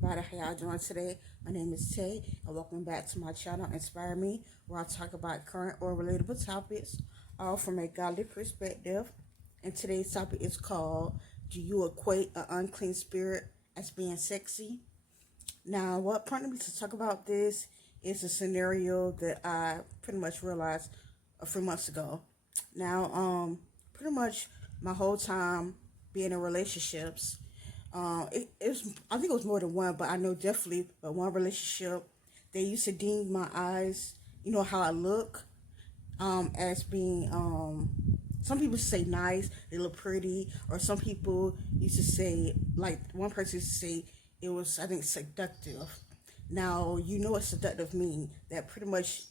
everybody, how y'all doing today? My name is Tay, and welcome back to my channel, Inspire Me, where I talk about current or relatable topics, all from a godly perspective. And today's topic is called, do you equate an unclean spirit as being sexy? Now, what prompted me to talk about this is a scenario that I pretty much realized a few months ago. Now, pretty much my whole time being in relationships, it was, I think it was more than one, but I know definitely but one relationship, they used to deem my eyes, you know, how I look, as being, some people say nice, they look pretty, or some people used to say, like one person used to say it was, I think, seductive. Now, you know what seductive mean, that pretty much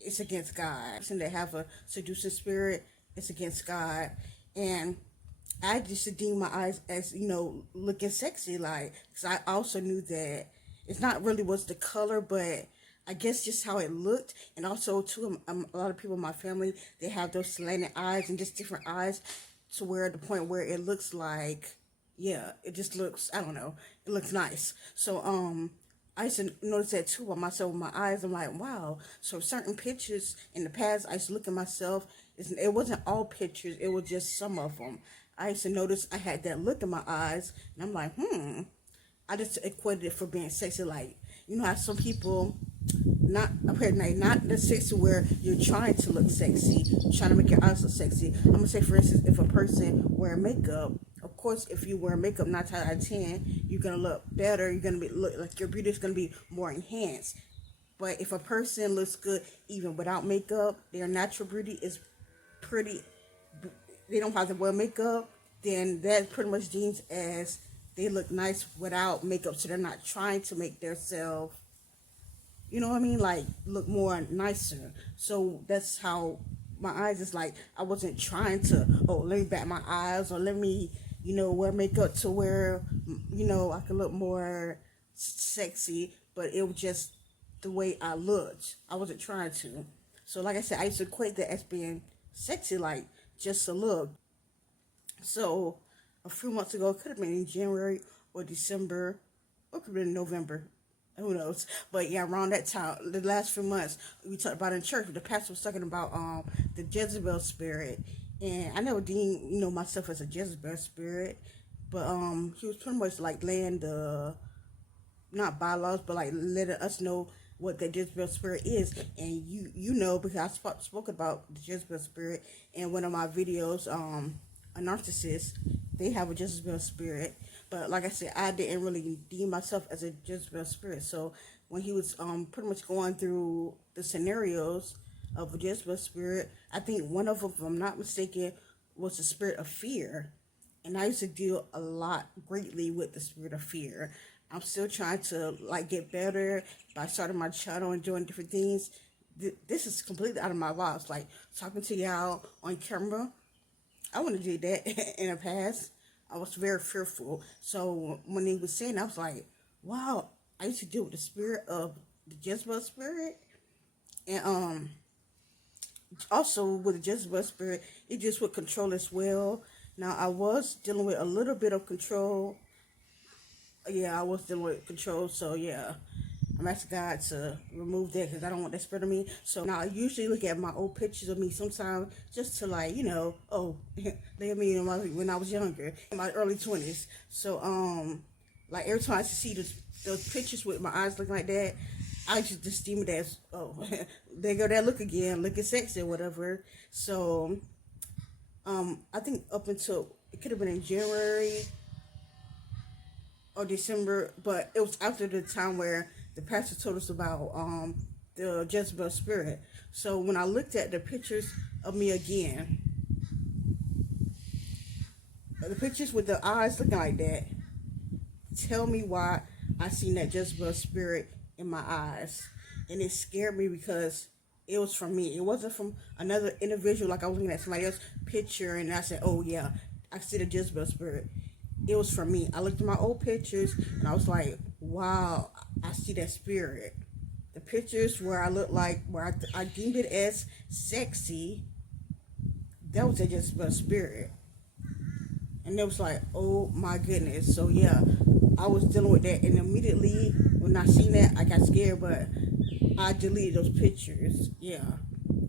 it's against God. And they have a seducing spirit, it's against God. And I just deem my eyes as, you know, looking sexy, like, because I also knew that it's not really was the color, but I guess just how it looked. And also, too, a lot of people in my family, they have those slanted eyes and just different eyes to where the point where it looks like, yeah, it just looks, I don't know, it looks nice. So, I used to notice that too by myself with my eyes. I'm like, wow. So certain pictures in the past, I used to look at myself. It wasn't all pictures. It was just some of them. I used to notice I had that look in my eyes. And I'm like, I just equated it for being sexy. Like, you know how some people, not apparently not the sexy where you're trying to look sexy, trying to make your eyes look sexy. I'm gonna say, for instance, if a person wear makeup, of course, if you wear makeup 9 times out of 10, you're gonna look better. You're gonna look like your beauty is gonna be more enhanced. But if a person looks good even without makeup, their natural beauty is pretty. They don't have to wear makeup, then that pretty much deems as they look nice without makeup. So they're not trying to make themselves, you know what I mean, like look more nicer. So that's how my eyes is like. I wasn't trying to, oh, let me bat my eyes, or let me, you know, wear makeup to where, you know, I can look more sexy. But it was just the way I looked. I wasn't trying to. So like I said, I used to equate that as being sexy, like just a look. So a few months ago, it could have been in January or December, or it could have been November. Who knows? But yeah, around that time, the last few months, we talked about in church. The pastor was talking about the Jezebel spirit, and I never deemed, you know, myself as a Jezebel spirit, but he was pretty much like laying the, not bylaws, but like letting us know what the Jezebel spirit is. And you know, because I spoke about the Jezebel spirit in one of my videos, a narcissist, they have a Jezebel spirit. But like I said, I didn't really deem myself as a Jezebel spirit. So when he was pretty much going through the scenarios of a Jezebel spirit, I think one of them, if I'm not mistaken, was the spirit of fear. And I used to deal a lot greatly with the spirit of fear. I'm still trying to like get better by starting my channel and doing different things. This is completely out of my box. Like talking to y'all on camera, I wouldn't do that in the past. I was very fearful. So when he was saying, I was like, wow, I used to deal with the spirit of the Jezebel spirit. And also with the Jezebel spirit, it just would control as well. Now I was dealing with a little bit of control. Yeah, I was dealing with control. So yeah, I'm asking God to remove that because I don't want that spirit of me. So now I usually look at my old pictures of me sometimes just to, like, you know, oh, look at me when I was younger, in my early 20s. So like every time I see those pictures with my eyes looking like that, I just deem it as, oh, there go that look again, looking sexy or whatever. So I think up until, it could have been in January or December, but it was after the time where the pastor told us about the Jezebel spirit. So when I looked at the pictures of me again, the pictures with the eyes looking like that, tell me why I seen that Jezebel spirit in my eyes. And it scared me because it was from me. It wasn't from another individual, like I was looking at somebody else's picture and I said, oh yeah, I see the Jezebel spirit. It was from me. I looked at my old pictures and I was like, wow, I see that spirit. The pictures where I look like, where I deemed it as sexy, that was just a spirit. And it was like, oh my goodness. So yeah, I was dealing with that, and immediately when I seen that, I got scared, but I deleted those pictures. Yeah,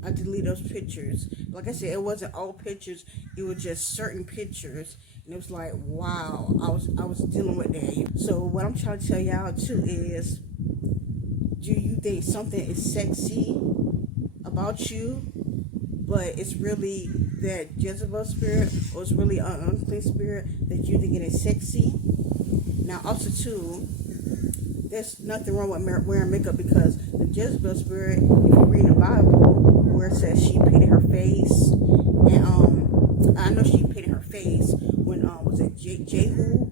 I deleted those pictures. Like I said, it wasn't all pictures. It was just certain pictures, and it was like, wow, I was dealing with that. So what I'm trying to tell y'all too is, do you think something is sexy about you, but it's really that Jezebel spirit, or it's really an unclean spirit that you think it is sexy? Now, also too, there's nothing wrong with wearing makeup, because the Jezebel spirit, if you read the Bible, where it says she painted her face, and I know she painted her face when was it Jehu?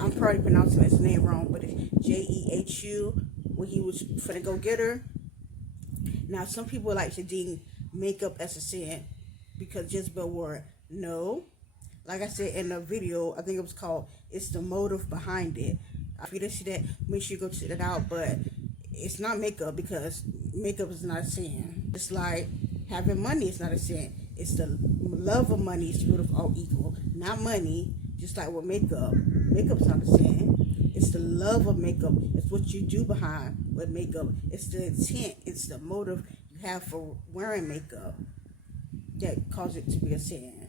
I'm probably pronouncing his name wrong, but it's Jehu, when he was finna go get her. Now, some people like to deem makeup as a sin because Jezebel wore it. No. Like I said in the video, I think it was called "It's the Motive Behind It." If you didn't see that, make sure you go check it out. But it's not makeup, because makeup is not a sin. It's like having money is not a sin. It's the love of money is the root of all evil, not money. Just like with makeup, makeup's not a sin. It's the love of makeup. It's what you do behind with makeup. It's the intent. It's the motive you have for wearing makeup that causes it to be a sin.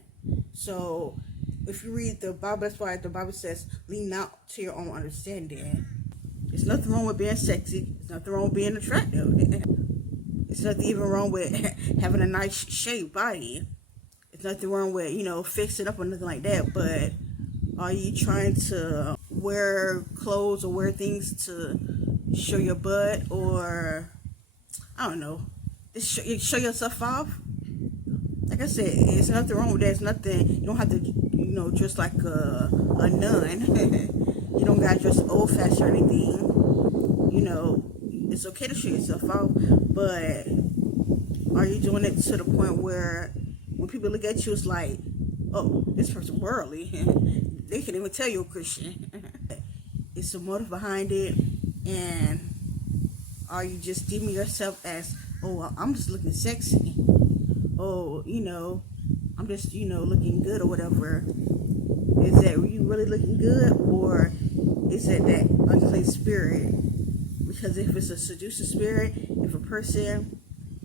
So if you read the Bible, that's why the Bible says, lean not to your own understanding. There's nothing wrong with being sexy. There's nothing wrong with being attractive. There's nothing even wrong with having a nice shaped body. There's nothing wrong with, fixing up or nothing like that. But are you trying to wear clothes or wear things to show your butt, or, I don't know, just show yourself off? Like I said, there's nothing wrong with that. It's nothing. You don't have to, dress like a nun. You don't got to dress old fashioned or anything. It's okay to show yourself off, but are you doing it to the point where when people look at you, it's like, oh, this person worldly. They can even tell you're a Christian. It's the motive behind it, and are you just deeming yourself as, oh, I'm just looking sexy? Oh, I'm just, looking good or whatever. Is that you really looking good, or is it that unclean spirit? Because if it's a seducing spirit, if a person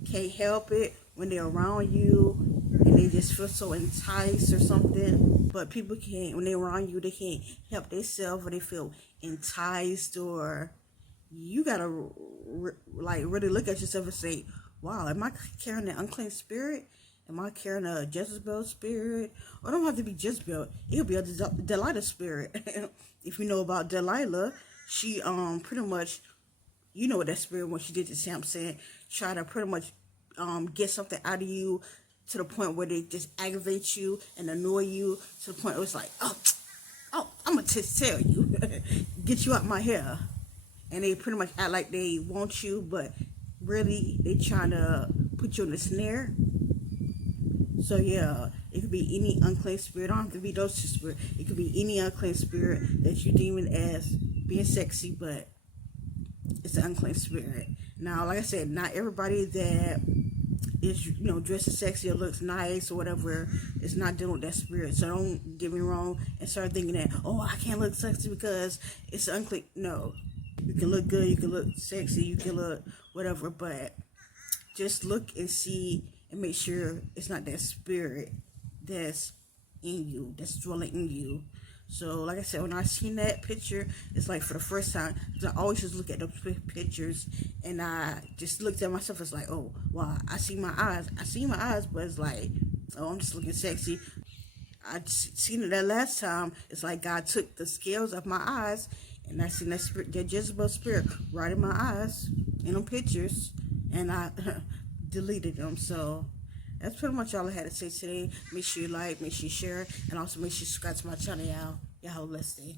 can't help it when they're around you and they just feel so enticed or something, but people can't, when they're around you, they can't help themselves, or they feel enticed, or you gotta really look at yourself and say, wow, am I carrying an unclean spirit? Am I carrying a Jezebel spirit? Or it don't have to be Jezebel. It could be a Delilah spirit. If you know about Delilah, she pretty much, you know what that spirit, when she did to Samson, try to pretty much get something out of you to the point where they just aggravate you and annoy you to the point where it's like, oh, I'm gonna just tell you, get you out my hair. And they pretty much act like they want you, but really they trying to put you in a snare. So yeah, it could be any unclean spirit. It don't have to be those two spirits. It could be any unclean spirit that you deem it as being sexy, but it's an unclean spirit. Now, like I said, not everybody that is, dressed sexy or looks nice or whatever is not dealing with that spirit. So don't get me wrong and start thinking that, oh, I can't look sexy because it's unclean. No, you can look good, you can look sexy, you can look whatever, but just look and see and make sure it's not that spirit that's in you, that's dwelling in you. So, like I said, when I seen that picture, it's like for the first time, because I always just look at those pictures, and I just looked at myself. It's like, oh, wow, I see my eyes, but it's like, oh, I'm just looking sexy. I seen it that last time. It's like God took the scales off my eyes, and I seen that spirit, that Jezebel spirit, right in my eyes, in them pictures, and I deleted them. So that's pretty much all I had to say today. Make sure you like, make sure you share, and also make sure you subscribe to my channel, y'all. Y'all have a blessed day.